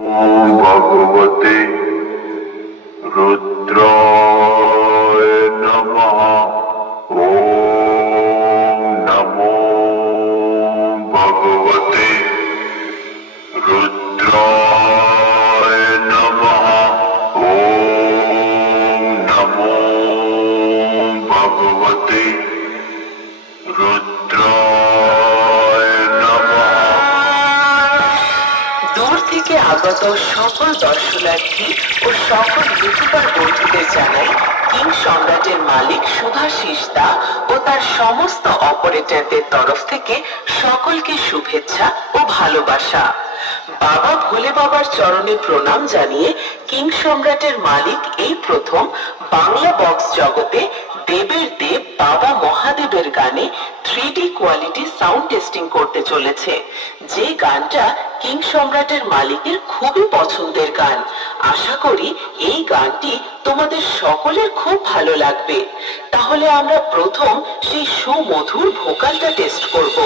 ओम भगवते रुद्राय नमः। ओम नमो भगवते रुद्राय नमः। ओम नमो भगवते रुद्राय नमः। দূর থেকে আগত সকল দর্শনার্থী ও সকল ইউটিউবার বন্ধুদের জানাই কিং সম্রাটের মালিক শুভাশিস দা ও তার সমস্ত অপারেটরদের তরফ থেকে সকলকে শুভেচ্ছা ও ভালোবাসা। বাবা ভোলে বাবার চরণে প্রণাম জানিয়ে কিং সম্রাটের মালিক এই প্রথম বাংলা বক্স জগতে দেবের দেব বাবা মহাদেবের গানে 3D কোয়ালিটি সাউন্ড টেস্টিং করতে চলেছে, যে গানটা কিং সম্রাটের মালিকের খুবই পছন্দের গান। আশা করি এই গানটি তোমাদের সকলের খুব ভালো লাগবে। তাহলে আমরা প্রথম সেই সুমধুর ভোকালটা টেস্ট করব।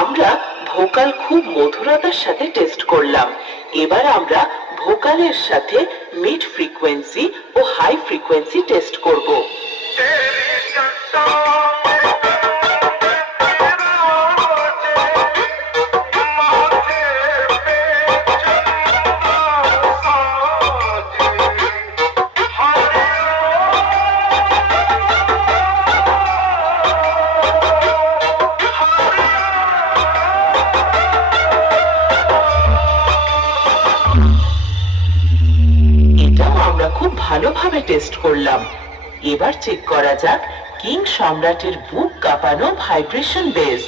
আমরা ভোকাল খুব মধুরতার সাথে টেস্ট করলাম। এবার আমরা ভোকালের সাথে মিড ফ্রিকোয়েন্সি ও হাই ফ্রিকোয়েন্সি টেস্ট করব। খুব ভালোভাবে টেস্ট করলাম। এবার চেক করা যাক কিং সম্রাটের বুক কাঁপানো ভাইব্রেশন বেস।